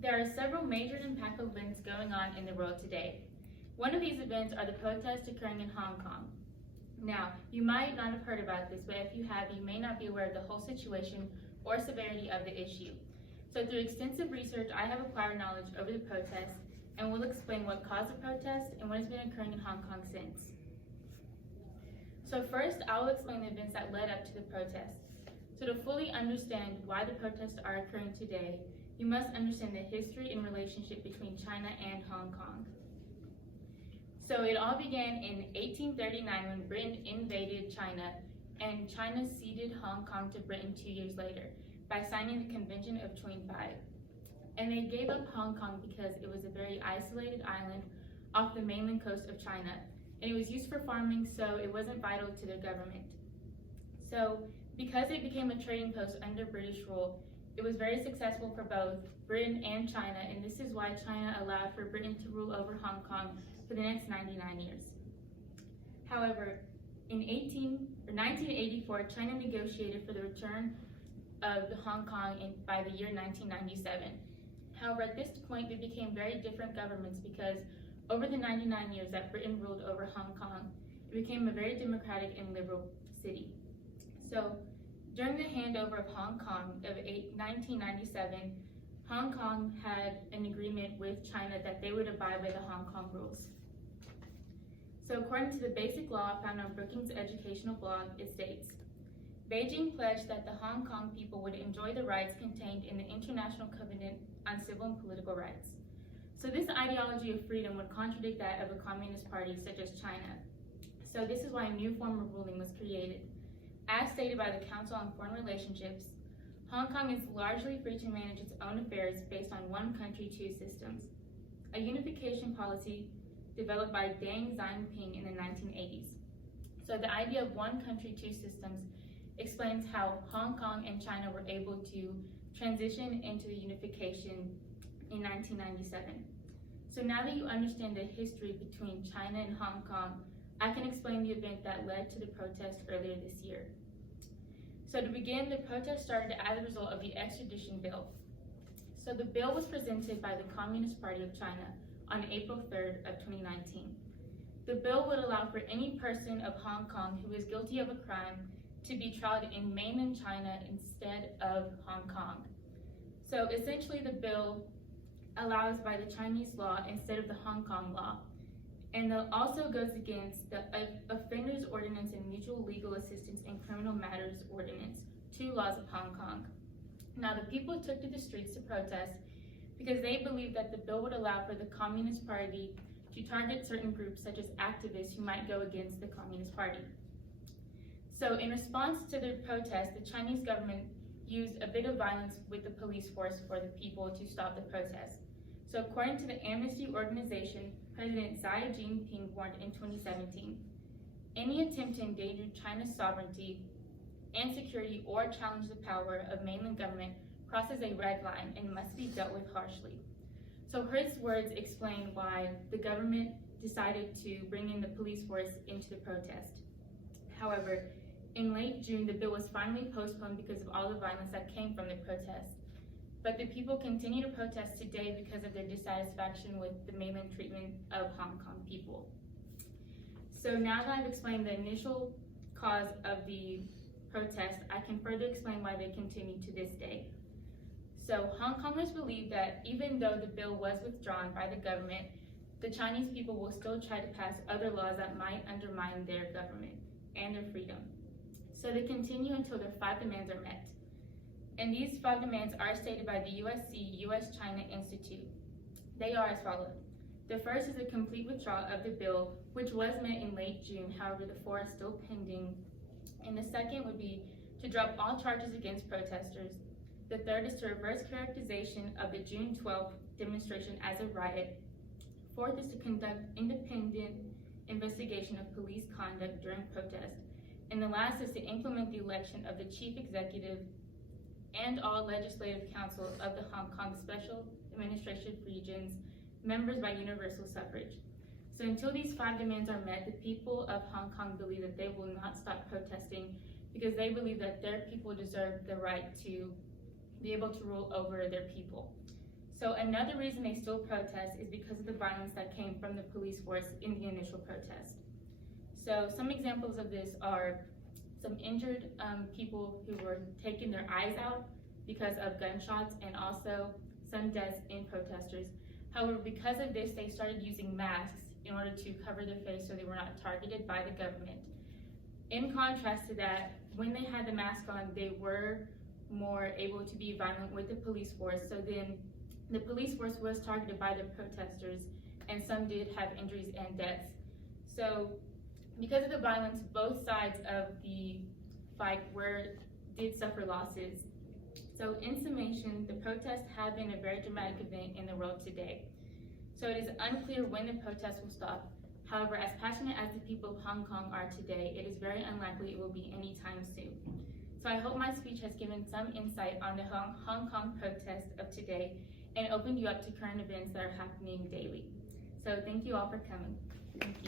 There are several major and impactful events going on in the world today. One of these events are the protests occurring in Hong Kong. Now, you might not have heard about this, but if you have, you may not be aware of the whole situation or severity of the issue. So through extensive research, I have acquired knowledge over the protests and will explain what caused the protests and what has been occurring in Hong Kong since. So first, I will explain the events that led up to the protests. So to fully understand why the protests are occurring today, you must understand the history and relationship between China and Hong Kong. So it all began in 1839 when Britain invaded China, and China ceded Hong Kong to Britain 2 years later by signing the Convention of 25. And they gave up Hong Kong because it was a very isolated island off the mainland coast of China, and it was used for farming, so it wasn't vital to their government. So because it became a trading post under British rule, it was very successful for both Britain and China, and this is why China allowed for Britain to rule over Hong Kong for the next 99 years. However, in 1984, China negotiated for the return of Hong Kong by the year 1997. However, at this point, they became very different governments because over the 99 years that Britain ruled over Hong Kong, it became a very democratic and liberal city. So during the handover of Hong Kong of 1997, Hong Kong had an agreement with China that they would abide by the Hong Kong rules. So according to the basic law found on Brookings' educational blog, it states, Beijing pledged that the Hong Kong people would enjoy the rights contained in the International Covenant on Civil and Political Rights. So this ideology of freedom would contradict that of a communist party such as China. So this is why a new form of ruling was created. As stated by the Council on Foreign Relationships, Hong Kong is largely free to manage its own affairs based on one country, two systems, a unification policy developed by Deng Xiaoping in the 1980s. So the idea of one country, two systems explains how Hong Kong and China were able to transition into the unification in 1997. So now that you understand the history between China and Hong Kong, I can explain the event that led to the protest earlier this year. So to begin, the protest started as a result of the extradition bill. So the bill was presented by the Communist Party of China on April 3rd of 2019. The bill would allow for any person of Hong Kong who is guilty of a crime to be tried in mainland China instead of Hong Kong. So essentially the bill allows by the Chinese law instead of the Hong Kong law. And it also goes against the Offenders Ordinance and Mutual Legal Assistance in Criminal Matters Ordinance, two laws of Hong Kong. Now the people took to the streets to protest because they believed that the bill would allow for the Communist Party to target certain groups such as activists who might go against the Communist Party. So in response to the protest, the Chinese government used a bit of violence with the police force for the people to stop the protest. So according to the Amnesty Organization, President Xi Jinping warned in 2017, any attempt to endanger China's sovereignty and security or challenge the power of mainland government crosses a red line and must be dealt with harshly. So his words explain why the government decided to bring in the police force into the protest. However, in late June, the bill was finally postponed because of all the violence that came from the protest. But the people continue to protest today because of their dissatisfaction with the mainland treatment of Hong Kong people. So now that I've explained the initial cause of the protest, I can further explain why they continue to this day. So Hong Kongers believe that even though the bill was withdrawn by the government, the Chinese people will still try to pass other laws that might undermine their government and their freedom. So they continue until their 5 demands are met. And these 5 demands are stated by the USC US-China Institute. They are as follows. The first is a complete withdrawal of the bill, which was met in late June, however the 4 is still pending. And the second would be to drop all charges against protesters. The third is to reverse characterization of the June 12th demonstration as a riot. Fourth is to conduct independent investigation of police conduct during protest. And the last is to implement the election of the chief executive and all legislative council of the Hong Kong Special Administrative Regions, members by universal suffrage. So until these 5 demands are met, the people of Hong Kong believe that they will not stop protesting because they believe that their people deserve the right to be able to rule over their people. So another reason they still protest is because of the violence that came from the police force in the initial protest. So some examples of this are some injured people who were taking their eyes out because of gunshots, and also some deaths in protesters. However, because of this, they started using masks in order to cover their face so they were not targeted by the government. In contrast to that, when they had the mask on, they were more able to be violent with the police force. So then the police force was targeted by the protesters, and some did have injuries and deaths. So because of the violence, both sides of the fight did suffer losses. So in summation, the protests have been a very dramatic event in the world today. So it is unclear when the protests will stop. However, as passionate as the people of Hong Kong are today, it is very unlikely it will be anytime soon. So I hope my speech has given some insight on the Hong Kong protests of today and opened you up to current events that are happening daily. So thank you all for coming. Thank you.